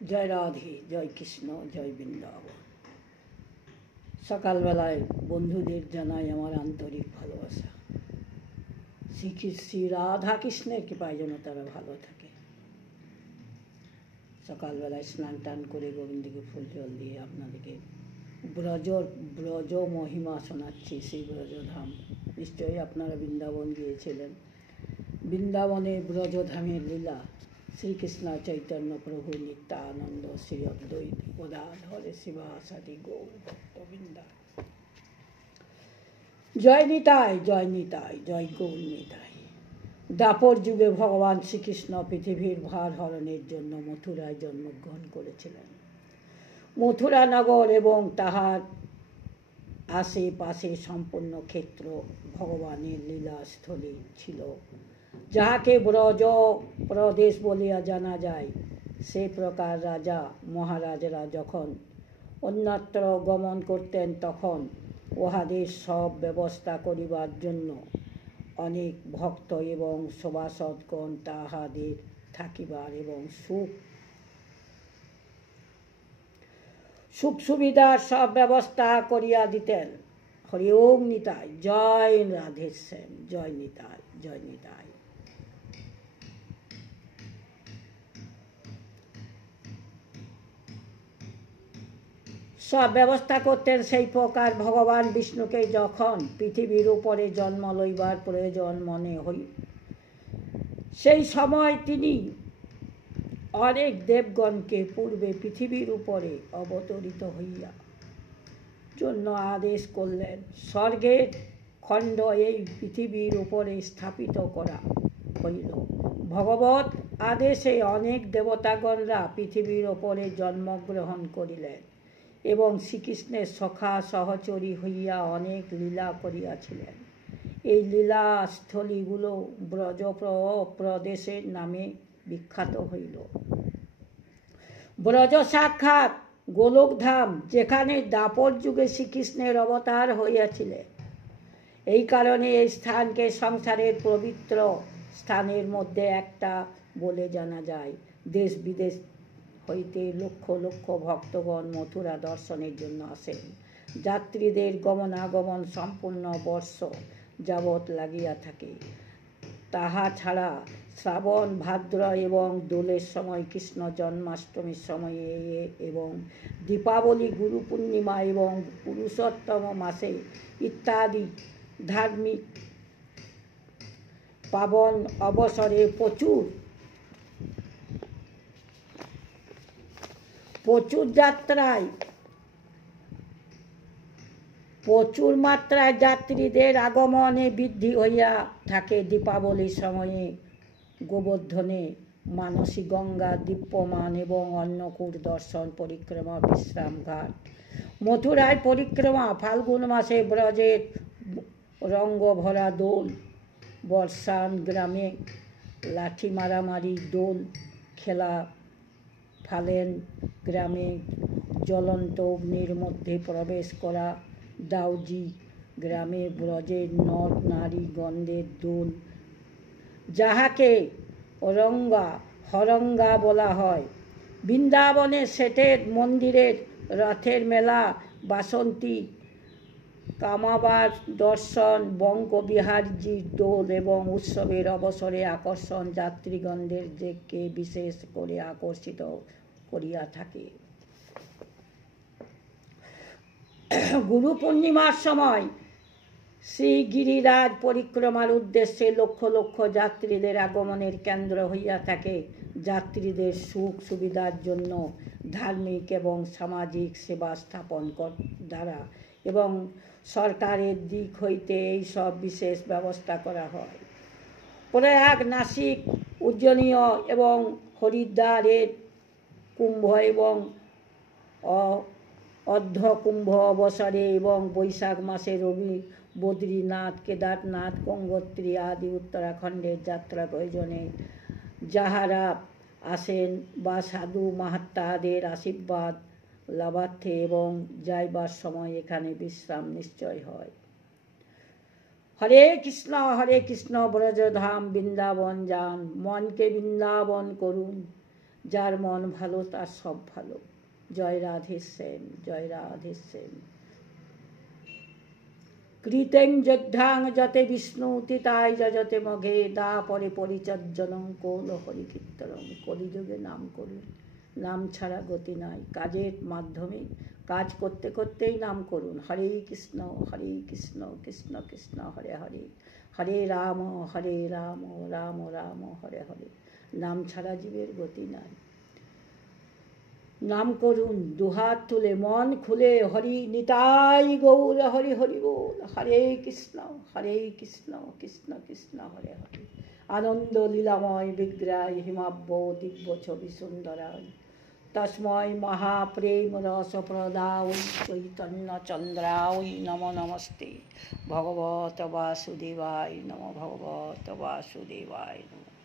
জয় রাধে, জয় কৃষ্ণ, জয় বৃন্দাবন। সকালবেলায় বন্ধুদের জানাই আমার আন্তরিক ভালোবাসা। শ্রী রাধা কৃষ্ণের কৃপায় যেন তারা ভালো থাকে। সকালবেলায় স্নান টান করে গোবিন্দকে ফুল জল দিয়ে আপনাদেরকে ব্রজ মহিমা শোনাচ্ছি। সেই ব্রজধাম নিশ্চয়ই আপনারা বৃন্দাবন গিয়েছিলেন। বৃন্দাবনে ব্রজধামের লীলা, শ্রীকৃষ্ণ চৈতন্য প্রভু নিত্যানন্দ শ্রী অদ্বৈত গদাধর শিবাসাদি গৌর ভক্তবৃন্দা। জয় নিতাই, জয় নিতাই, জয় গৌর নিতাই। দ্বাপর যুগে ভগবান শ্রীকৃষ্ণ পৃথিবীর ভার হরণের জন্য মথুরায় জন্মগ্রহণ করেছিলেন। মথুরা নগর এবং তাহার আশেপাশে সম্পূর্ণ ক্ষেত্র ভগবানের লীলাস্থলী ছিল, যাহাকে ব্রজ প্রদেশ বলিয়া জানা যায়। সে প্রকার রাজা মহারাজরা যখন অন্যত্র গমন করতেন, তখন উহাদের সব ব্যবস্থা করিবার জন্য অনেক ভক্ত এবং সভাসদগণ তাহাদের থাকিবার এবং সুখ সুবিধার সব ব্যবস্থা করিয়া দিতেন। হরি ওম নিতাই, জয় রাধেশ্যাম, জয় নিতাই, জয় নিতাই। সব ব্যবস্থা করতেন। সেই প্রকার ভগবান বিষ্ণুকে যখন পৃথিবীর উপরে জন্ম লইবার প্রয়োজন মনে হই, সেই সময় তিনি অনেক দেবগণকে পূর্বে পৃথিবীর উপরে অবতরিত হইয়া জন্য আদেশ করলেন। স্বর্গের খণ্ড এই পৃথিবীর উপরে স্থাপিত করা হইল। ভগবৎ আদেশে অনেক দেবতাগণরা পৃথিবীর উপরে জন্মগ্রহণ করিলেন এবং শ্রীকৃষ্ণের সখা সহচরী হইয়া অনেক লীলা করিয়াছিলেন। এই লীলাস্থলীগুলো ব্রজ প্রদেশের নামে বিখ্যাত হইল। ব্রজ সাক্ষাৎ গোলকধাম, যেখানে দ্বাপর যুগে শ্রীকৃষ্ণের অবতার হইয়াছিলেন। এই কারণে এই স্থানকে সংসারের পবিত্র স্থানের মধ্যে একটা বলে জানা যায়। দেশ বিদেশ হইতে লক্ষ লক্ষ ভক্তগণ মথুরা দর্শনের জন্য আসেন। যাত্রীদের গমনাগমন সম্পূর্ণ বর্ষ যাবৎ লাগিয়া থাকে। তাহা ছাড়া শ্রাবণ ভাদ্র এবং দোলের সময়, কৃষ্ণ জন্মাষ্টমীর সময়ে এবং দীপাবলি, গুরু পূর্ণিমা এবং পুরুষোত্তম মাসে ইত্যাদি ধার্মিক পাবন অবসরে প্রচুর মাত্রায় যাত্রীদের আগমনে বৃদ্ধি হইয়া থাকে। দীপাবলির সময়ে গোবর্ধনে মানসী গঙ্গা দীপ্যমান এবং অন্নকূট দর্শন, পরিক্রমা, বিশ্রামঘাট, মথুরায় পরিক্রমা, ফাল্গুন মাসে ব্রজের রঙ্গ ভরা দোল, বর্ষান গ্রামে লাঠি মারামারি, দোল খেলা, ফালেন গ্রামে জ্বলন্ত অগ্নির মধ্যে প্রবেশ করা, দাউজি গ্রামে ব্রজের নর নারী গন্ধের দোল, যাহাকে হরঙ্গা বলা হয়। বৃন্দাবনে শেঠের মন্দিরের রথের মেলা, বাসন্তী কামাবার দর্শন, বঙ্কবিহারীজির দোল এবং উৎসবের অবসরে আকর্ষণ যাত্রীগণদেরকে বিশেষ করে আকর্ষিত করিয়া থাকে। গুরু পূর্ণিমার সময় শ্রী গিরিরাজ পরিক্রমার উদ্দেশ্যে লক্ষ লক্ষ যাত্রীদের আগমনের কেন্দ্র হইয়া থাকে। যাত্রীদের সুখ সুবিধার জন্য ধার্মিক এবং সামাজিক সেবা স্থাপন দ্বারা এবং সরকারের দিক হইতে এই সব বিশেষ ব্যবস্থা করা হয়। প্রয়াগ, নাসিক, উজ্জয়িনী এবং হরিদ্বারের কুম্ভ এবং অর্ধ কুম্ভ অবসরে এবং বৈশাখ মাসে বদ্রীনাথ, কেদারনাথ, গঙ্গোত্রী আদি উত্তরাখণ্ডের যাত্রা প্রয়োজনে যাহারা আসেন বা সাধু মাহাত্মাদের আশীর্বাদ লাভার্থে এবং যাইবার সময় এখানে বিশ্রাম নিশ্চয় হয়। হরে কৃষ্ণ ব্রজধাম বৃন্দাবন যান, মনকে বৃন্দাবন করুন। যার মন ভালো তার সব ভালো। জয় রাধে সেন, জয় রাধে সেন। কৃতেং যদ্ধাং যতে বিষ্ণু তিতায় যজতে মঘে দা পরে পরিচর্যনং কৌল হরি কীর্তনং। কলিযুগে নাম করুন, নাম ছাড়া গতি নাই। কাজের মাধ্যমে কাজ করতে করতেই নাম করুন। হরে কৃষ্ণ কৃষ্ণ কৃষ্ণ হরে হরে, হরে রাম রাম রাম হরে হরে। নাম ছাড়া জীবের গতি নাই। নাম করুন দুহাত তুলে, মন খুলে। হরি নিতাই গৌর হরি হরি বল। হরে কৃষ্ণ কৃষ্ণ কৃষ্ণ হরে হরে। আনন্দ লীলাময় বিগ্রহ হিমাব্য দিব্য ছবি সুন্দরায়। তস্মৈ মহাপ্রেম রস প্রদায় চৈতন্য চন্দ্রায় নমো নমস্তে। ভগবত বাসুদেবায় নমো, ভগবত বাসুদেবায় নমো।